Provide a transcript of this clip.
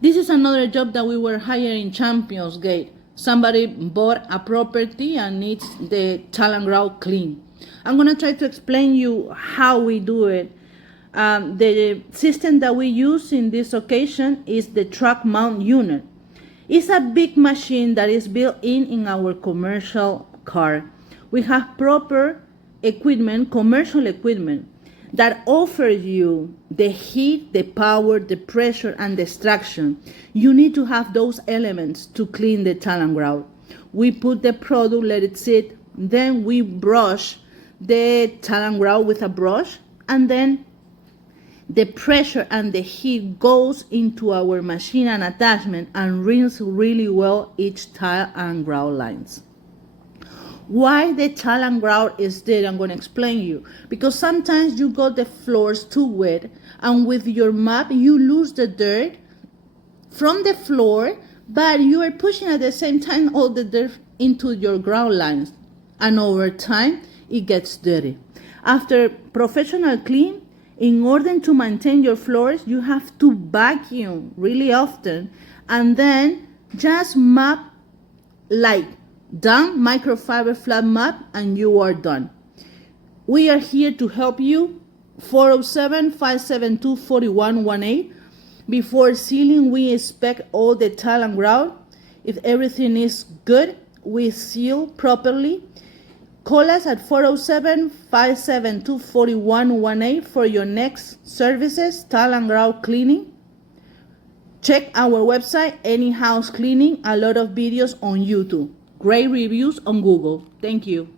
This is another job that we were hiring in Champions Gate. Somebody bought a property and needs the Tile-Grout clean. I'm going to try to explain you how we do it. The system that we use in this occasion is the truck mount unit. It's a big machine that is built in our commercial car. We have proper equipment, commercial equipment, that offers you the heat, the power, the pressure, and the extraction. You need to have those elements to clean the Tile-Grout. We put the product, let it sit, then we brush the Tile-Grout with a brush, and then the pressure and the heat goes into our machine and attachment and rinse really well each tile and grout lines. Why the Tile-Grout is there, I'm going to explain you. Because sometimes you got the floors too wet, and with your mop you lose the dirt from the floor, but you are pushing at the same time all the dirt into your grout lines, and over time it gets dirty. After professional clean, in order to maintain your floors, you have to vacuum really often, and then just mop like done, microfiber flat mop, and you are done. We are here to help you. 407-572-4118. Before sealing, we inspect all the Tile-Grout. If everything is good, we seal properly. Call us at 407-572-4118 for your next services, Tile-Grout cleaning. Check our website, anyhousecleaning. A lot of videos on YouTube. Great reviews on Google. Thank you.